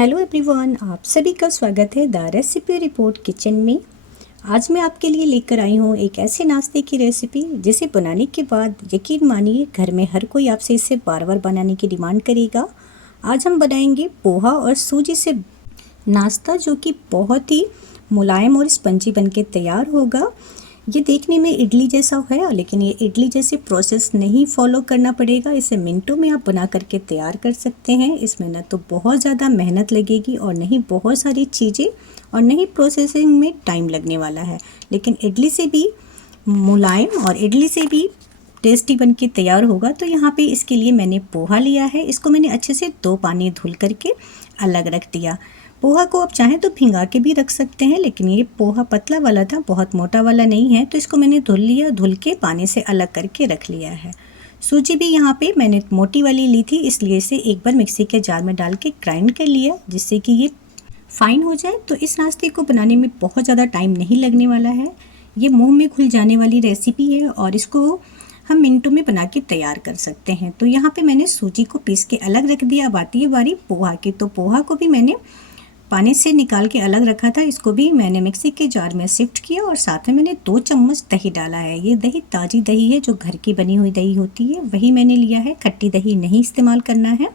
Hello everyone, आप सभी का स्वागत है द रेसिपी रिपोर्ट किचन में। आज मैं आपके लिए लेकर आई हूँ एक ऐसे नाश्ते की रेसिपी जिसे बनाने के बाद यकीन मानिए घर में हर कोई आपसे इसे बार बार बनाने की डिमांड करेगा। आज हम बनाएंगे पोहा और सूजी से नाश्ता जो कि बहुत ही मुलायम और स्पंजी बनके तैयार होगा। ये देखने में इडली जैसा है, लेकिन ये इडली जैसे प्रोसेस नहीं फॉलो करना पड़ेगा। इसे मिनटों में आप बना करके तैयार कर सकते हैं। इसमें ना तो बहुत ज़्यादा मेहनत लगेगी और नहीं बहुत सारी चीज़ें और नहीं प्रोसेसिंग में टाइम लगने वाला है, लेकिन इडली से भी मुलायम और इडली से भी टेस्टी बन के तैयार होगा। तो यहाँ पे इसके लिए मैंने पोहा लिया है। इसको मैंने अच्छे से 2 पानी धुल करके अलग रख दिया। पोहा को आप चाहें तो भिंगा के भी रख सकते हैं, लेकिन ये पोहा पतला वाला था, बहुत मोटा वाला नहीं है, तो इसको मैंने धुल लिया, धुल के पानी से अलग करके रख लिया है। सूजी भी यहाँ पे मैंने मोटी वाली ली थी, इसलिए इसे एक बार मिक्सी के जार में डाल के ग्राइंड कर लिया जिससे कि ये फाइन हो जाए। तो इस नाश्ते को बनाने में बहुत ज़्यादा टाइम नहीं लगने वाला है। ये मुँह में घुल जाने वाली रेसिपी है और इसको हम मिनटों में बना के तैयार कर सकते हैं। तो यहाँ पे मैंने सूजी को पीस के अलग रख दिया। अब आती है बारी पोहा की। तो पोहा को भी मैंने पानी से निकाल के अलग रखा था, इसको भी मैंने मिक्सी के जार में शिफ्ट किया और साथ में मैंने 2 चम्मच दही डाला है। ये दही ताज़ी दही है, जो घर की बनी हुई दही होती है वही मैंने लिया है। खट्टी दही नहीं इस्तेमाल करना है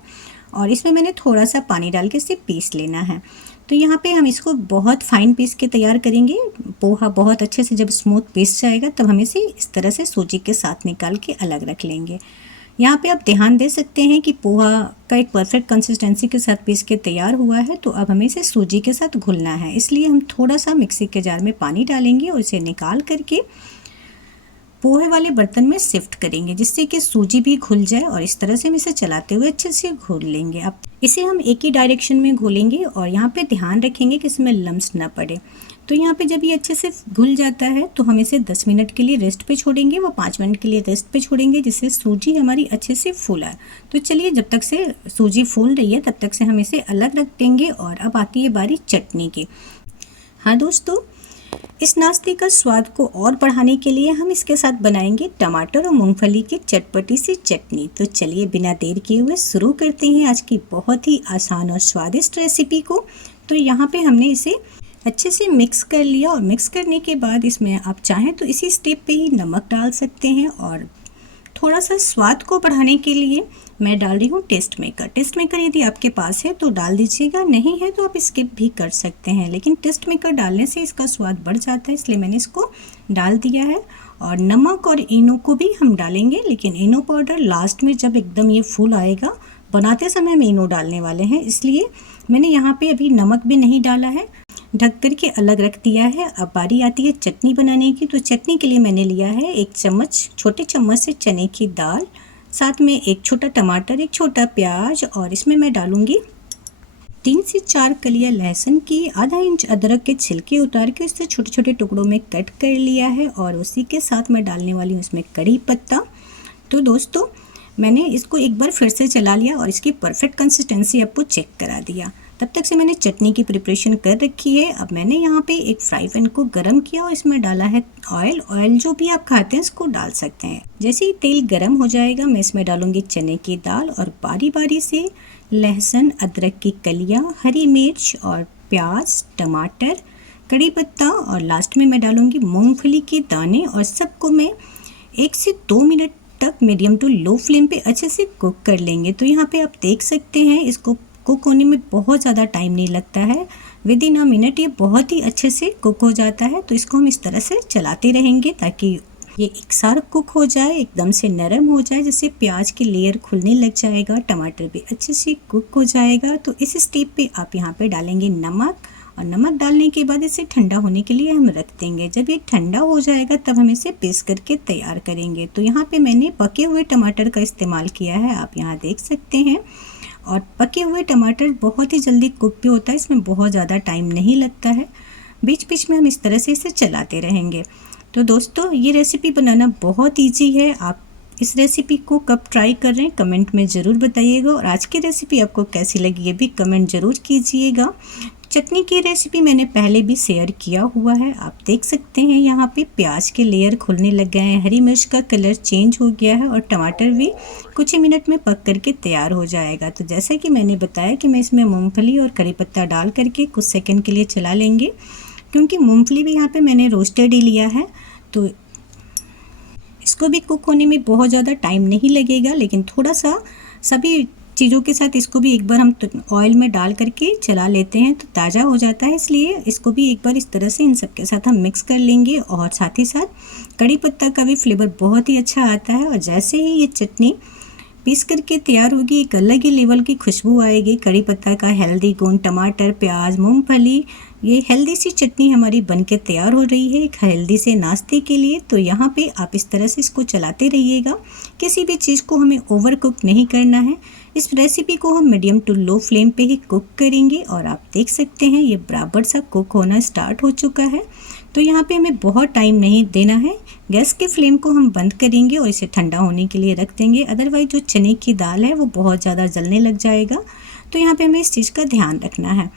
और इसमें मैंने थोड़ा सा पानी डाल के इसे पीस लेना है। तो यहाँ पे हम इसको बहुत फाइन पीस के तैयार करेंगे। पोहा बहुत अच्छे से जब स्मूथ पीस जाएगा तब हम इसे इस तरह से सूजी के साथ निकाल के अलग रख लेंगे। यहाँ पे आप ध्यान दे सकते हैं कि पोहा का एक परफेक्ट कंसिस्टेंसी के साथ पीस के तैयार हुआ है। तो अब हमें इसे सूजी के साथ घुलना है, इसलिए हम थोड़ा सा मिक्सी के जार में पानी डालेंगे और इसे निकाल करके पोहे वाले बर्तन में शिफ्ट करेंगे जिससे कि सूजी भी घुल जाए और इस तरह से हम इसे चलाते हुए अच्छे से घोल लेंगे। अब इसे हम एक ही डायरेक्शन में घोलेंगे और यहाँ पे ध्यान रखेंगे कि इसमें लम्स ना पड़े। तो यहाँ पे जब ये अच्छे से घुल जाता है तो हम इसे 10 मिनट के लिए रेस्ट पे छोड़ेंगे, वो 5 मिनट के लिए रेस्ट पे छोड़ेंगे जिससे सूजी हमारी अच्छे से फूलाए। तो चलिए, जब तक से सूजी फूल रही है तब तक से हम इसे अलग रख देंगे। और अब आती है बारी चटनी की। हाँ दोस्तों, इस नाश्ते का स्वाद को और बढ़ाने के लिए हम इसके साथ बनाएंगे टमाटर और मूंगफली की चटपटी सी चटनी। तो चलिए बिना देर किए हुए शुरू करते हैं आज की बहुत ही आसान और स्वादिष्ट रेसिपी को। तो यहाँ पे हमने इसे अच्छे से मिक्स कर लिया और मिक्स करने के बाद इसमें आप चाहें तो इसी स्टेप पे ही नमक डाल सकते हैं और थोड़ा सा स्वाद को बढ़ाने के लिए मैं डाल रही हूँ टेस्ट मेकर। टेस्ट मेकर यदि आपके पास है तो डाल दीजिएगा, नहीं है तो आप स्किप भी कर सकते हैं, लेकिन टेस्ट मेकर डालने से इसका स्वाद बढ़ जाता है, इसलिए मैंने इसको डाल दिया है। और नमक और इनो को भी हम डालेंगे, लेकिन इनो पाउडर लास्ट में जब एकदम ये फूल आएगा, बनाते समय हम इनो डालने वाले हैं, इसलिए मैंने यहाँ पे अभी नमक भी नहीं डाला है, ढक कर के अलग रख दिया है। अब बारी आती है चटनी बनाने की। तो चटनी के लिए मैंने लिया है 1 चम्मच, छोटे चम्मच से चने की दाल, साथ में 1 छोटा टमाटर, 1 छोटा प्याज और इसमें मैं डालूंगी 3 से 4 कलियां लहसुन की, आधा इंच अदरक के छिलके उतार के उससे छोटे छोटे टुकड़ों में कट कर लिया है और उसी के साथ मैं डालने वाली हूँ इसमें कड़ी पत्ता। तो दोस्तों, मैंने इसको एक बार फिर से चला लिया और इसकी परफेक्ट कंसिस्टेंसी आपको चेक करा दिया। तब तक से मैंने चटनी की प्रिपरेशन कर रखी है। अब मैंने यहाँ पे एक फ्राई पैन को गरम किया और इसमें डाला है ऑयल। ऑयल जो भी आप खाते हैं इसको डाल सकते हैं। जैसे ही तेल गरम हो जाएगा मैं इसमें डालूंगी चने की दाल और बारी बारी से लहसुन, अदरक की कलियाँ, हरी मिर्च और प्याज, टमाटर, कड़ी पत्ता और लास्ट में मैं डालूंगी मूँगफली के दाने और सबको मैं 1 से 2 मिनट तक मीडियम टू लो फ्लेम पे अच्छे से कुक कर लेंगे। तो यहाँ पे आप देख सकते हैं इसको कुक होने में बहुत ज़्यादा टाइम नहीं लगता है, विद इन अ मिनट ये बहुत ही अच्छे से कुक हो जाता है। तो इसको हम इस तरह से चलाते रहेंगे ताकि ये एक साथ कुक हो जाए, एकदम से नरम हो जाए, जिससे प्याज की लेयर खुलने लग जाएगा, टमाटर भी अच्छे से कुक हो जाएगा। तो इस स्टेप पे आप यहाँ पे डालेंगे नमक और नमक डालने के बाद इसे ठंडा होने के लिए हम रख देंगे। जब ये ठंडा हो जाएगा तब हम इसे पीस करके तैयार करेंगे। तो यहाँ पे मैंने पके हुए टमाटर का इस्तेमाल किया है, आप यहाँ देख सकते हैं। और पके हुए टमाटर बहुत ही जल्दी कुक भी होता है, इसमें बहुत ज़्यादा टाइम नहीं लगता है। बीच बीच में हम इस तरह से इसे चलाते रहेंगे। तो दोस्तों, ये रेसिपी बनाना बहुत ईजी है। आप इस रेसिपी को कब ट्राई कर रहे हैं कमेंट में ज़रूर बताइएगा और आज की रेसिपी आपको कैसी लगी ये भी कमेंट ज़रूर कीजिएगा। चटनी की रेसिपी मैंने पहले भी शेयर किया हुआ है। आप देख सकते हैं यहाँ पे प्याज के लेयर खुलने लग गए हैं, हरी मिर्च का कलर चेंज हो गया है और टमाटर भी कुछ ही मिनट में पक करके तैयार हो जाएगा। तो जैसा कि मैंने बताया कि मैं इसमें मूंगफली और करी पत्ता डाल करके कुछ सेकंड के लिए चला लेंगे, क्योंकि मूंगफली भी यहाँ पे मैंने रोस्टेड ही लिया है, तो इसको भी कुक होने में बहुत ज़्यादा टाइम नहीं लगेगा। लेकिन थोड़ा सा सभी चीज़ों के साथ इसको भी एक बार हम ऑयल में डाल करके चला लेते हैं तो ताज़ा हो जाता है, इसलिए इसको भी एक बार इस तरह से इन सब के साथ हम मिक्स कर लेंगे। और साथ ही साथ कड़ी पत्ता का भी फ्लेवर बहुत ही अच्छा आता है। और जैसे ही ये चटनी पीस करके तैयार होगी, एक अलग ही लेवल की खुशबू आएगी। कड़ी पत्ता का हेल्दी गुण, टमाटर, प्याज, मूंगफली, ये हेल्दी सी चटनी हमारी बनके तैयार हो रही है एक हेल्दी से नाश्ते के लिए। तो यहाँ पे आप इस तरह से इसको चलाते रहिएगा। किसी भी चीज़ को हमें ओवर कुक नहीं करना है। इस रेसिपी को हम मीडियम टू लो फ्लेम पे ही कुक करेंगे। और आप देख सकते हैं ये बराबर सा कुक होना स्टार्ट हो चुका है। तो यहाँ पे हमें बहुत टाइम नहीं देना है। गैस के फ्लेम को हम बंद करेंगे और इसे ठंडा होने के लिए रख देंगे, अदरवाइज जो चने की दाल है वो बहुत ज़्यादा जलने लग जाएगा। तो यहाँ पे हमें इस चीज़ का ध्यान रखना है।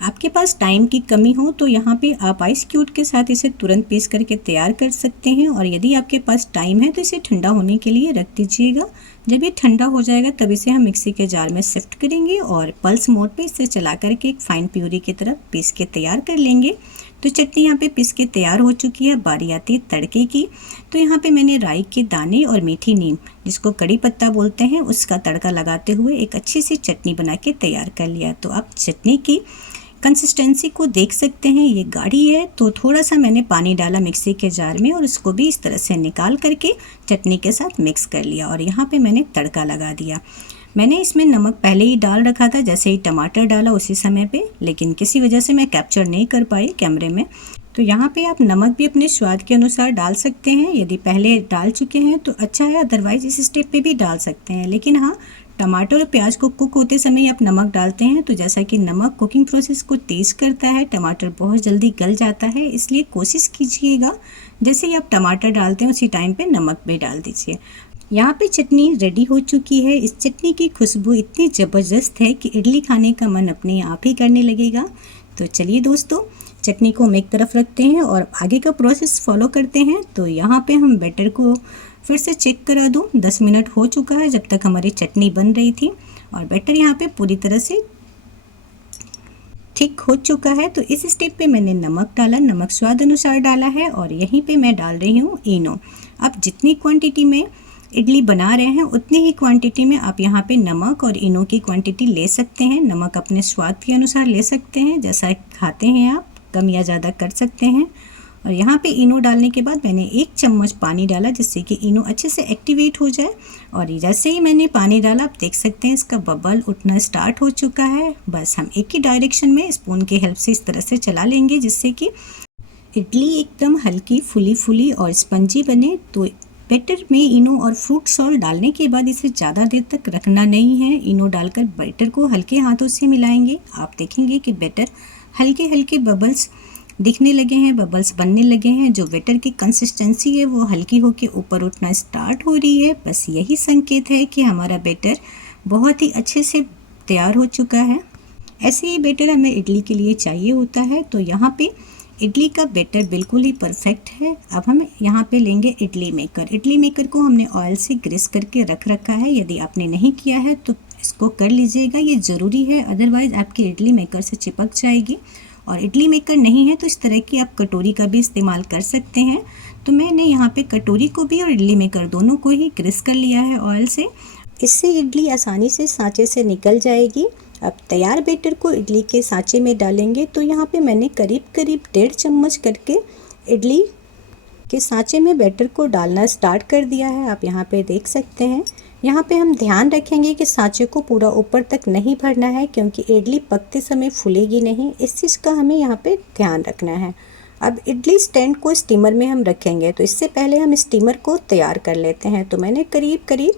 आपके पास टाइम की कमी हो तो यहाँ पे आप आइस क्यूब के साथ इसे तुरंत पीस करके तैयार कर सकते हैं। और यदि आपके पास टाइम है तो इसे ठंडा होने के लिए रख दीजिएगा। जब ये ठंडा हो जाएगा तब इसे हम मिक्सी के जार में शिफ्ट करेंगे और पल्स मोड पे इसे चला करके एक फाइन प्यूरी की तरफ पीस के तैयार कर लेंगे। तो चटनी यहाँ पे पीस के तैयार हो चुकी है। बारी आती है तड़के की। तो यहाँ पे मैंने राई के दाने और मीठी नीम, जिसको कड़ी पत्ता बोलते हैं, उसका तड़का लगाते हुए एक अच्छी सी चटनी बना के तैयार कर लिया। तो आप चटनी की कंसिस्टेंसी को देख सकते हैं, ये गाढ़ी है तो थोड़ा सा मैंने पानी डाला मिक्सी के जार में और इसको भी इस तरह से निकाल करके चटनी के साथ मिक्स कर लिया। और यहाँ पे मैंने तड़का लगा दिया। मैंने इसमें नमक पहले ही डाल रखा था जैसे ही टमाटर डाला उसी समय पे, लेकिन किसी वजह से मैं कैप्चर नहीं कर पाई कैमरे में। तो यहाँ पे आप नमक भी अपने स्वाद के अनुसार डाल सकते हैं। यदि पहले डाल चुके हैं तो अच्छा है, अदरवाइज़ इस स्टेप पे भी डाल सकते हैं। लेकिन हाँ, टमाटर और प्याज को कुक होते समय आप नमक डालते हैं तो जैसा कि नमक कुकिंग प्रोसेस को तेज़ करता है, टमाटर बहुत जल्दी गल जाता है, इसलिए कोशिश कीजिएगा जैसे ही आप टमाटर डालते हैं उसी टाइम पे नमक भी डाल दीजिए। यहाँ पे चटनी रेडी हो चुकी है। इस चटनी की खुशबू इतनी ज़बरदस्त है कि इडली खाने का मन अपने आप ही करने लगेगा। तो चलिए दोस्तों, चटनी को हम एक तरफ रखते हैं और आगे का प्रोसेस फॉलो करते हैं। तो यहाँ पे हम बैटर को फिर से चेक करा दूँ। 10 मिनट हो चुका है जब तक हमारी चटनी बन रही थी और बैटर यहाँ पे पूरी तरह से ठीक हो चुका है। तो इस स्टेप पे मैंने नमक डाला, नमक स्वाद अनुसार डाला है और यहीं पे मैं डाल रही हूँ इनो। आप जितनी क्वांटिटी में इडली बना रहे हैं उतनी ही क्वांटिटी में आप यहाँ पे नमक और इनो की क्वांटिटी ले सकते हैं। नमक अपने स्वाद के अनुसार ले सकते हैं, जैसा खाते हैं आप, कम या ज़्यादा कर सकते हैं। और यहाँ पे इनो डालने के बाद मैंने 1 चम्मच पानी डाला जिससे कि इनो अच्छे से एक्टिवेट हो जाए। और जैसे ही मैंने पानी डाला आप देख सकते हैं इसका बबल उठना स्टार्ट हो चुका है। बस हम एक ही डायरेक्शन में स्पून की हेल्प से इस तरह से चला लेंगे जिससे कि इडली एकदम हल्की फुली फुली और स्पंजी बने। तो बैटर में इनो और फ्रूट सॉल्ट डालने के बाद इसे ज़्यादा देर तक रखना नहीं है। इनो डालकर बैटर को हल्के हाथों से मिलाएंगे। आप देखेंगे कि बैटर हल्के हल्के बबल्स दिखने लगे हैं, बबल्स बनने लगे हैं। जो बैटर की कंसिस्टेंसी है वो हल्की होकर ऊपर उठना स्टार्ट हो रही है। बस यही संकेत है कि हमारा बैटर बहुत ही अच्छे से तैयार हो चुका है। ऐसे ही बैटर हमें इडली के लिए चाहिए होता है। तो यहाँ पे इडली का बैटर बिल्कुल ही परफेक्ट है। अब हम यहाँ पे लेंगे इडली मेकर। इडली मेकर को हमने ऑयल से ग्रीस करके रख रखा है। यदि आपने नहीं किया है तो इसको कर लीजिएगा, ये ज़रूरी है, अदरवाइज़ आपकी इडली मेकर से चिपक जाएगी। और इडली मेकर नहीं है तो इस तरह की आप कटोरी का भी इस्तेमाल कर सकते हैं। तो मैंने यहाँ पे कटोरी को भी और इडली मेकर दोनों को ही ग्रीस कर लिया है ऑयल से। इससे इडली आसानी से सांचे से निकल जाएगी। अब तैयार बैटर को इडली के सांचे में डालेंगे। तो यहाँ पे मैंने करीब करीब 1.5 चम्मच करके इडली के सांचे में बैटर को डालना स्टार्ट कर दिया है। आप यहाँ पे देख सकते हैं। यहाँ पे हम ध्यान रखेंगे कि सांचे को पूरा ऊपर तक नहीं भरना है क्योंकि इडली पकते समय फूलेगी नहीं। इस चीज़ का हमें यहाँ पे ध्यान रखना है। अब इडली स्टैंड को स्टीमर में हम रखेंगे तो इससे पहले हम स्टीमर को तैयार कर लेते हैं। तो मैंने करीब करीब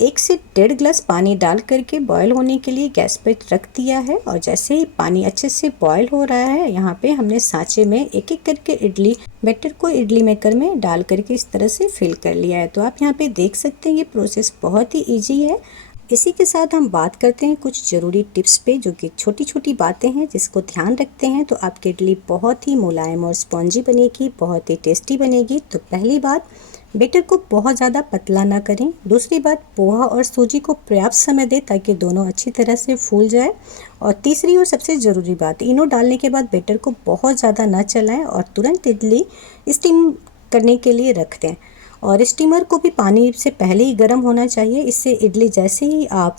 1 से 1.5 गिलास पानी डाल करके बॉयल होने के लिए गैस पे रख दिया है। और जैसे ही पानी अच्छे से बॉयल हो रहा है यहाँ पे हमने सांचे में एक एक करके इडली बैटर को इडली मेकर में डाल करके इस तरह से फिल कर लिया है। तो आप यहाँ पे देख सकते हैं ये प्रोसेस बहुत ही ईजी है। इसी के साथ हम बात करते हैं कुछ ज़रूरी टिप्स पे, जो कि छोटी छोटी बातें हैं जिसको ध्यान रखते हैं तो आपकी इडली बहुत ही मुलायम और स्पॉन्जी बनेगी, बहुत ही टेस्टी बनेगी। तो पहली बात, बैटर को बहुत ज़्यादा पतला ना करें। दूसरी बात, पोहा और सूजी को पर्याप्त समय दें ताकि दोनों अच्छी तरह से फूल जाए। और तीसरी और सबसे ज़रूरी बात, इनो डालने के बाद बैटर को बहुत ज़्यादा ना चलाएं और तुरंत इडली स्टीम करने के लिए रख दें। और स्टीमर को भी पानी से पहले ही गर्म होना चाहिए। इससे इडली जैसे ही आप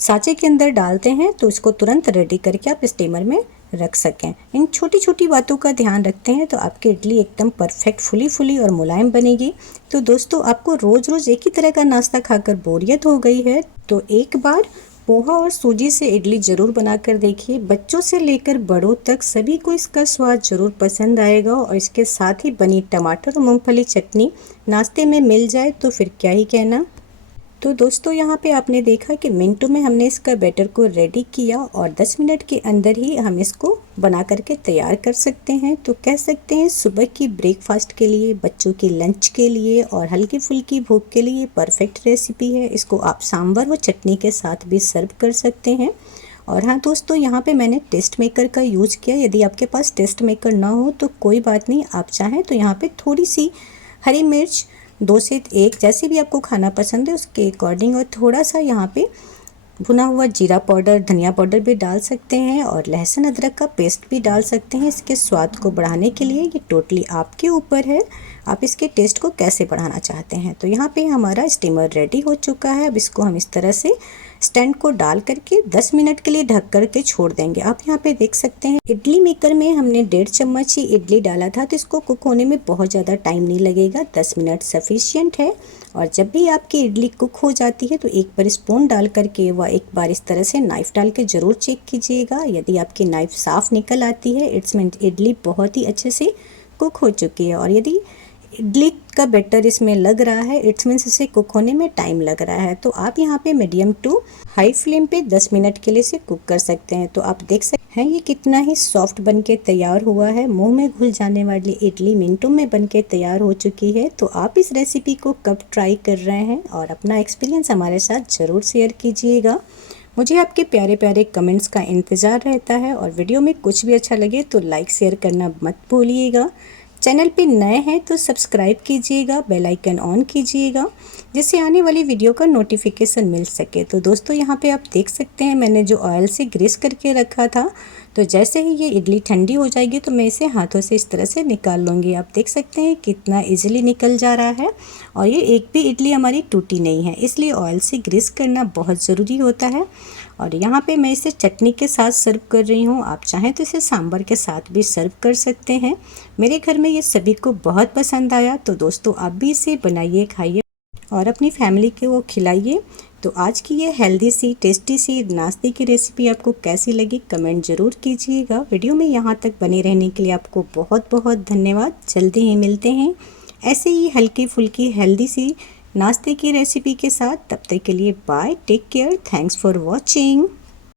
साँचे के अंदर डालते हैं तो इसको तुरंत रेडी करके आप स्टीमर में रख सकें। इन छोटी छोटी बातों का ध्यान रखते हैं तो आपकी इडली एकदम परफेक्ट फुली फुली और मुलायम बनेगी। तो दोस्तों, आपको रोज़ रोज़ एक ही तरह का नाश्ता खाकर बोरियत हो गई है तो एक बार पोहा और सूजी से इडली ज़रूर बनाकर देखिए। बच्चों से लेकर बड़ों तक सभी को इसका स्वाद ज़रूर पसंद आएगा। और इसके साथ ही बनी टमाटर और मूंगफली चटनी नाश्ते में मिल जाए तो फिर क्या ही कहना। तो दोस्तों, यहाँ पे आपने देखा कि मिनटों में हमने इसका बैटर को रेडी किया और 10 मिनट के अंदर ही हम इसको बना करके तैयार कर सकते हैं। तो कह सकते हैं सुबह की ब्रेकफास्ट के लिए, बच्चों के लंच के लिए और हल्की फुल्की भूख के लिए परफेक्ट रेसिपी है। इसको आप सांभर व चटनी के साथ भी सर्व कर सकते हैं। और हाँ दोस्तों, यहाँ पे मैंने टेस्ट मेकर का यूज़ किया। यदि आपके पास टेस्ट मेकर ना हो तो कोई बात नहीं, आप चाहें तो यहाँ पे थोड़ी सी हरी मिर्च 2 से 1 जैसे भी आपको खाना पसंद है उसके अकॉर्डिंग, और थोड़ा सा यहाँ पे भुना हुआ जीरा पाउडर, धनिया पाउडर भी डाल सकते हैं और लहसुन अदरक का पेस्ट भी डाल सकते हैं इसके स्वाद को बढ़ाने के लिए। ये टोटली आपके ऊपर है, आप इसके टेस्ट को कैसे बढ़ाना चाहते हैं। तो यहाँ पे हमारा स्टीमर रेडी हो चुका है। अब इसको हम इस तरह से स्टैंड को डाल करके 10 मिनट के लिए ढक करके छोड़ देंगे। आप यहाँ पे देख सकते हैं इडली मेकर में हमने 1.5 चम्मच ही इडली डाला था तो इसको कुक होने में बहुत ज़्यादा टाइम नहीं लगेगा, 10 मिनट सफिशियंट है। और जब भी आपकी इडली कुक हो जाती है तो एक बार स्पून डाल करके व एक बार इस तरह से नाइफ़ डाल के ज़रूर चेक कीजिएगा। यदि आपकी नाइफ़ साफ़ निकल आती है इट्स मीन इडली बहुत ही अच्छे से कुक हो चुकी है। और यदि इडली का बैटर इसमें लग रहा है इट्स मीन्स इसे कुक होने में टाइम लग रहा है, तो आप यहाँ पे मीडियम टू हाई फ्लेम पे 10 मिनट के लिए इसे कुक कर सकते हैं। तो आप देख सकते हैं ये कितना ही सॉफ्ट बनके तैयार हुआ है। मुंह में घुल जाने वाली इडली मिनटों में बनके तैयार हो चुकी है। तो आप इस रेसिपी को कब ट्राई कर रहे हैं और अपना एक्सपीरियंस हमारे साथ ज़रूर शेयर कीजिएगा। मुझे आपके प्यारे प्यारे कमेंट्स का इंतज़ार रहता है। और वीडियो में कुछ भी अच्छा लगे तो लाइक शेयर करना मत भूलिएगा। चैनल पे नए हैं तो सब्सक्राइब कीजिएगा, बेल आइकन ऑन कीजिएगा जिससे आने वाली वीडियो का नोटिफिकेशन मिल सके। तो दोस्तों, यहाँ पे आप देख सकते हैं मैंने जो ऑयल से ग्रीस करके रखा था, तो जैसे ही ये इडली ठंडी हो जाएगी तो मैं इसे हाथों से इस तरह से निकाल लूँगी। आप देख सकते हैं कितना इजीली निकल जा रहा है और ये एक भी इडली हमारी टूटी नहीं है, इसलिए ऑयल से ग्रीस करना बहुत ज़रूरी होता है। और यहाँ पे मैं इसे चटनी के साथ सर्व कर रही हूँ, आप चाहें तो इसे सांभर के साथ भी सर्व कर सकते हैं। मेरे घर में ये सभी को बहुत पसंद आया। तो दोस्तों, आप भी इसे बनाइए, खाइए और अपनी फैमिली को खिलाइए। तो आज की ये हेल्दी सी टेस्टी सी नाश्ते की रेसिपी आपको कैसी लगी कमेंट ज़रूर कीजिएगा। वीडियो में यहाँ तक बने रहने के लिए आपको बहुत बहुत धन्यवाद। जल्दी ही मिलते हैं ऐसे ही हल्की फुल्की हेल्दी सी नाश्ते की रेसिपी के साथ। तब तक के लिए bye, take care, thanks for watching.